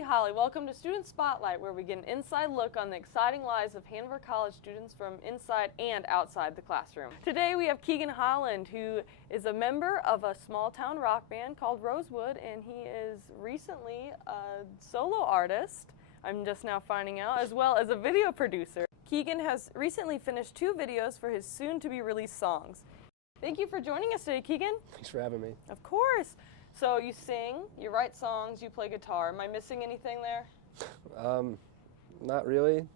Lindsay Holley. Welcome to Student Spotlight, where we get an inside look on the exciting lives of Hanover College students from inside and outside the classroom. Today we have Keaghan Holland, who is a member of a small town rock band called Rosewood, and he is recently a solo artist, I'm just now finding out, as well as a video producer. Keaghan has recently finished 2 videos for his soon-to-be-released songs. Thank you for joining us today, Keaghan. Thanks for having me. Of course. So you sing, you write songs, you play guitar. Am I missing anything there? Not really.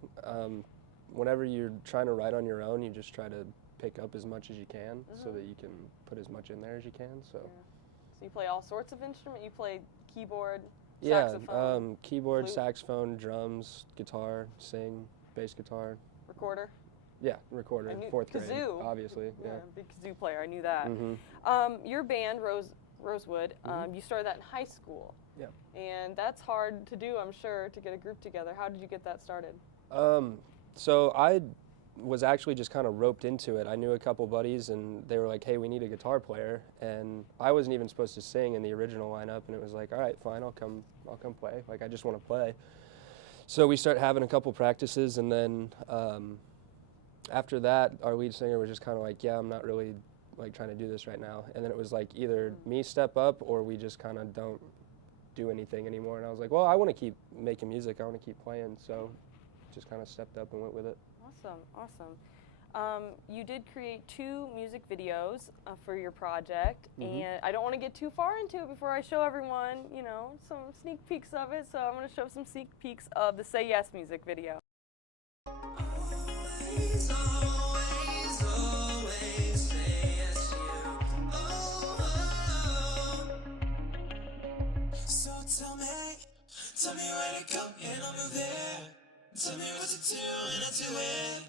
Whenever you're trying to write on your own, you just try to pick up as much as you can so that you can put as much in there as you can. So you play all sorts of instruments? You play keyboard, saxophone? Keyboard, flute? saxophone, drums, guitar, sing, bass guitar. Recorder? Yeah, recorder, 4th grade, kazoo. Obviously. Yeah. Big kazoo player, I knew that. Your band, Rosewood, you started that in high school. Yeah. And that's hard to do, I'm sure, to get a group together. How did you get that started? So I was actually just kind of roped into it. I knew a couple buddies, and they were like, hey, we need a guitar player. And I wasn't even supposed to sing in the original lineup, and it was like, all right, fine, I'll come play. Like, I just want to play. So we started having a couple practices, and then after that, our lead singer was just kind of like, yeah, I'm not really like trying to do this right now. And then it was like either me step up or we just kind of don't do anything anymore. And I was like, well, I want to keep making music. I want to keep playing. So just kind of stepped up and went with it. Awesome. You did create 2 music videos for your project, and I don't want to get too far into it before I show everyone, you know, some sneak peeks of it. So I'm going to show some sneak peeks of the Say Yes music video. Always, always, always say yes to you. Oh, oh, oh. So tell me where to go and I'll move there. Tell me what to do and I'll do it.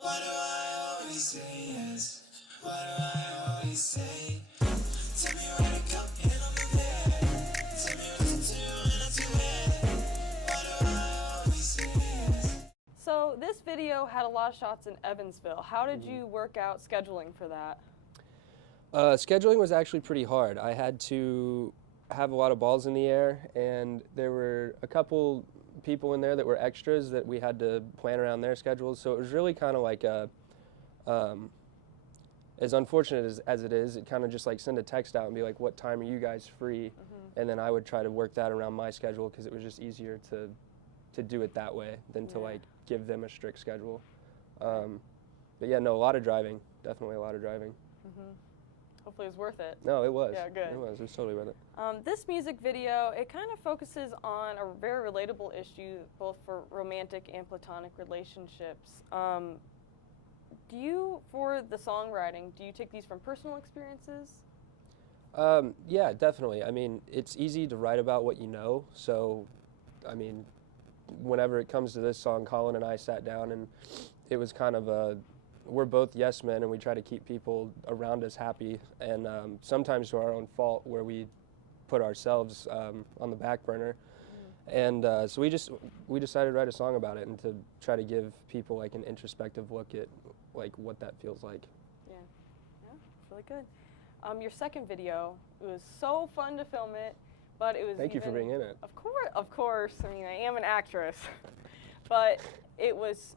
Why do I always say yes? Why do I always say? Tell me where to go and I'll move there. Tell me what to do and I'll do it. Why do I always say yes? So this video had a lot of shots in Evansville. How did you work out scheduling for that? Scheduling was actually pretty hard. I had to have a lot of balls in the air, and there were a couple people in there that were extras that we had to plan around their schedules. So it was really kind of like as unfortunate as it is, it kind of just like send a text out and be like, what time are you guys free? And then I would try to work that around my schedule because it was just easier to do it that way than to like give them a strict schedule. But yeah, no, a lot of driving, definitely a lot of driving. Hopefully it was worth it. No, it was. Yeah, good. It was totally worth it. This music video, it kind of focuses on a very relatable issue, both for romantic and platonic relationships. For the songwriting, do you take these from personal experiences? Yeah, definitely. I mean, it's easy to write about what you know. So, I mean, whenever it comes to this song, Colin and I sat down, and it was kind of we're both yes men, and we try to keep people around us happy, and sometimes to our own fault, where we put ourselves on the back burner. And so we decided to write a song about it and to try to give people like an introspective look at like what that feels like. Yeah, it's really good. Your second video, it was so fun to film it, but it was Thank you for being in it. Of course. I mean, I am an actress, but it was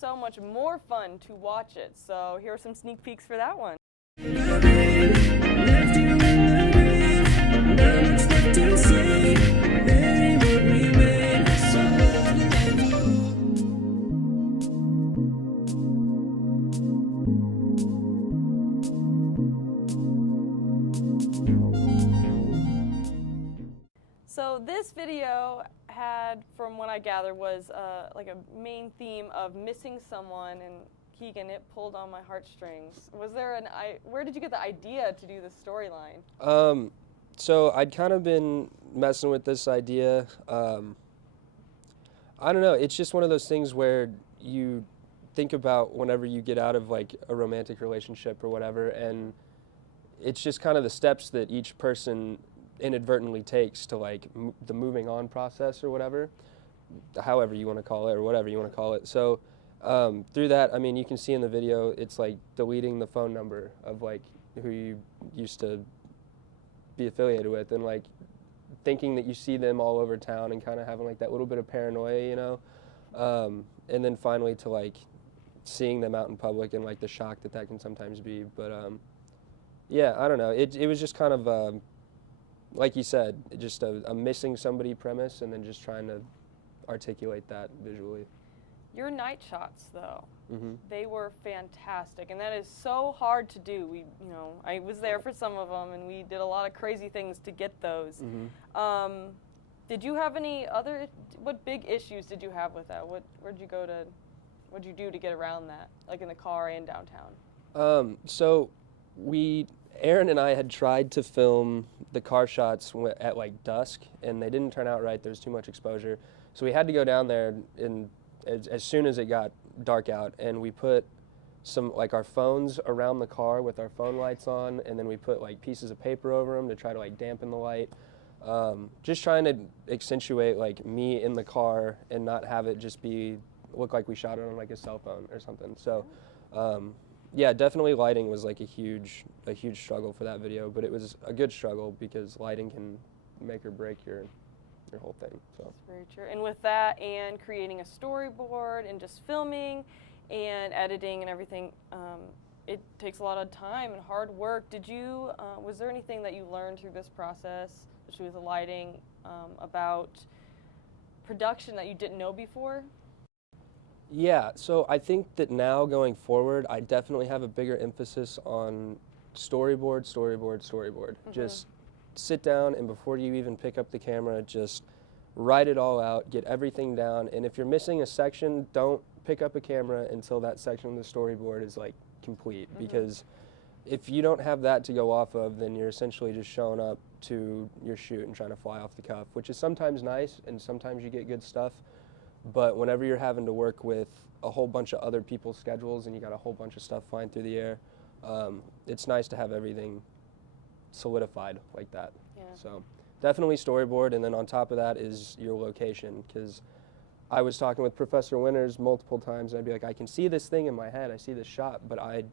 so much more fun to watch it. So here are some sneak peeks for that one. So this video had, from what I gather, was like a main theme of missing someone, and Keaghan, it pulled on my heartstrings. Was there where did you get the idea to do this storyline? So I'd kind of been messing with this idea. I don't know, it's just one of those things where you think about whenever you get out of like a romantic relationship or whatever, and it's just kind of the steps that each person inadvertently takes to like the moving on process or whatever, however you want to call it or whatever you want to call it. So through that, I mean, you can see in the video, it's like deleting the phone number of like who you used to be affiliated with, and like thinking that you see them all over town and kind of having like that little bit of paranoia, you know, and then finally to like seeing them out in public and like the shock that that can sometimes be. But yeah, I don't know. It was just kind of like you said, just a missing somebody premise, and then just trying to articulate that visually. Your night shots, though, Mm-hmm. they were fantastic, and that is so hard to do. I was there for some of them, and we did a lot of crazy things to get those. Mm-hmm. Did you have any other? What big issues did you have with that? Where'd you go to? What'd you do to get around that, like in the car and downtown? So Aaron and I had tried to film the car shots at like dusk, and they didn't turn out right. There was too much exposure, so we had to go down there as soon as it got dark out, and we put some like our phones around the car with our phone lights on, and then we put like pieces of paper over them to try to like dampen the light. Just trying to accentuate like me in the car and not have it just look like we shot it on like a cell phone or something. So yeah, definitely lighting was like a huge struggle for that video, but it was a good struggle because lighting can make or break your whole thing. So That's very true. And with that, and creating a storyboard, and just filming, and editing, and everything, it takes a lot of time and hard work. Was there anything that you learned through this process, especially with the lighting, about production that you didn't know before? yeah, so I think that now going forward, I definitely have a bigger emphasis on storyboard. Mm-hmm. Just sit down, and before you even pick up the camera, just write it all out, get everything down, and if you're missing a section, don't pick up a camera until that section of the storyboard is like complete, Mm-hmm. because if you don't have that to go off of, then you're essentially just showing up to your shoot and trying to fly off the cuff, which is sometimes nice, and sometimes you get good stuff, but whenever you're having to work with a whole bunch of other people's schedules and you got a whole bunch of stuff flying through the air, it's nice to have everything solidified like that. Yeah. So definitely storyboard, and then on top of that is your location, because I was talking with Professor Winters multiple times, and I'd be like, I can see this thing in my head, I see this shot, but I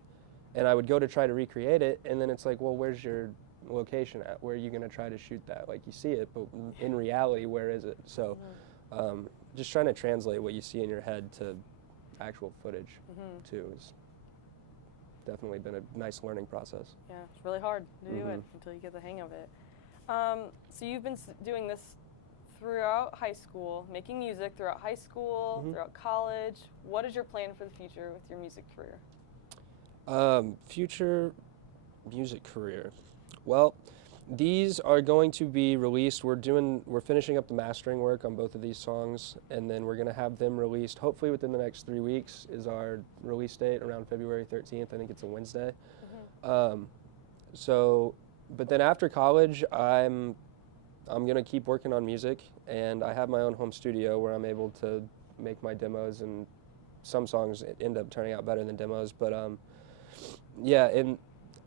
would go to try to recreate it, and then it's like, well, where's your location at? Where are you going to try to shoot that? Like, you see it, but in reality, where is it? So just trying to translate what you see in your head to actual footage, too, has definitely been a nice learning process. Yeah, it's really hard to do it until you get the hang of it. So you've been doing this throughout high school, making music throughout high school, throughout college. What is your plan for the future with your music career? Future music career. Well, these are going to be released. We're finishing up the mastering work on both of these songs, and then we're going to have them released hopefully within the next 3 weeks is our release date, around February 13th. I think it's a Wednesday. But then after college, I'm going to keep working on music, and I have my own home studio where I'm able to make my demos, and some songs end up turning out better than demos. But yeah, and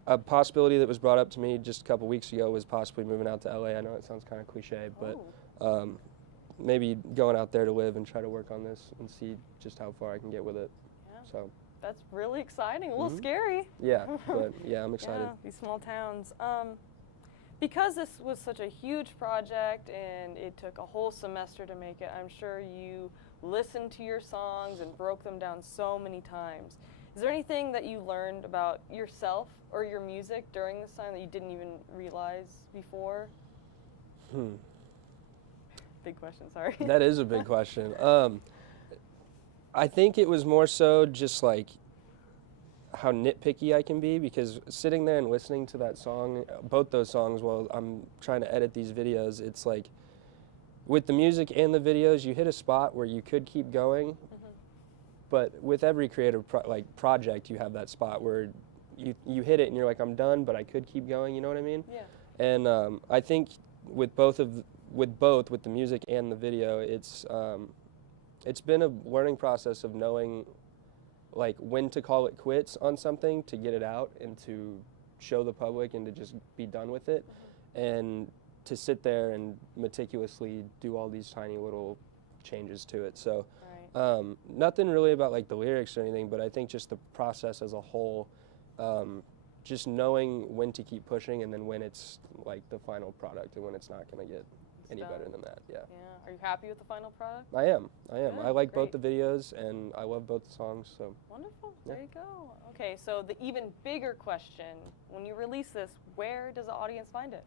a possibility that was brought up to me just a couple weeks ago was possibly moving out to LA. I know it sounds kind of cliche, but maybe going out there to live and try to work on this and see just how far I can get with it. Yeah. So That's really exciting. A little scary. yeah, but yeah, I'm excited. Yeah, these small towns. Because this was such a huge project and it took a whole semester to make it, I'm sure you listened to your songs and broke them down so many times. Is there anything that you learned about yourself or your music during this time that you didn't even realize before? Big question, sorry. That is a big question. I think it was more so just like how nitpicky I can be, because sitting there and listening to that song, both those songs, while I'm trying to edit these videos, it's like with the music and the videos, you hit a spot where you could keep going, but with every creative project, you have that spot where you hit it and you're like, I'm done, but I could keep going. You know what I mean? Yeah. And I think with the music and the video, it's been a learning process of knowing like when to call it quits on something, to get it out and to show the public and to just be done with it, and to sit there and meticulously do all these tiny little changes to it. So nothing really about like the lyrics or anything, but I think just the process as a whole, just knowing when to keep pushing and then when it's like the final product and when it's not going to get any better than that. Yeah. Yeah. Are you happy with the final product? I am. Good, I like both great. the videos, and I love both the songs. So Wonderful. Yeah. There you go. Okay, so the even bigger question, when you release this, where does the audience find it?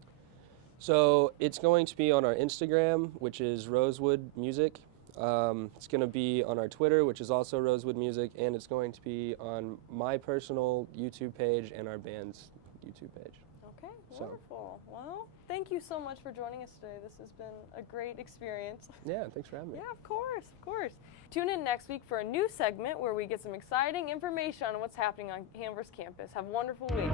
So it's going to be on our Instagram, which is Rosewood Music. It's going to be on our Twitter, which is also Rosewood Music, and it's going to be on my personal YouTube page and our band's YouTube page. Okay, So- wonderful. Well, thank you so much for joining us today. This has been a great experience. Yeah, thanks for having me. Yeah, of course, of course. Tune in next week for a new segment where we get some exciting information on what's happening on Hanover's campus. Have a wonderful week.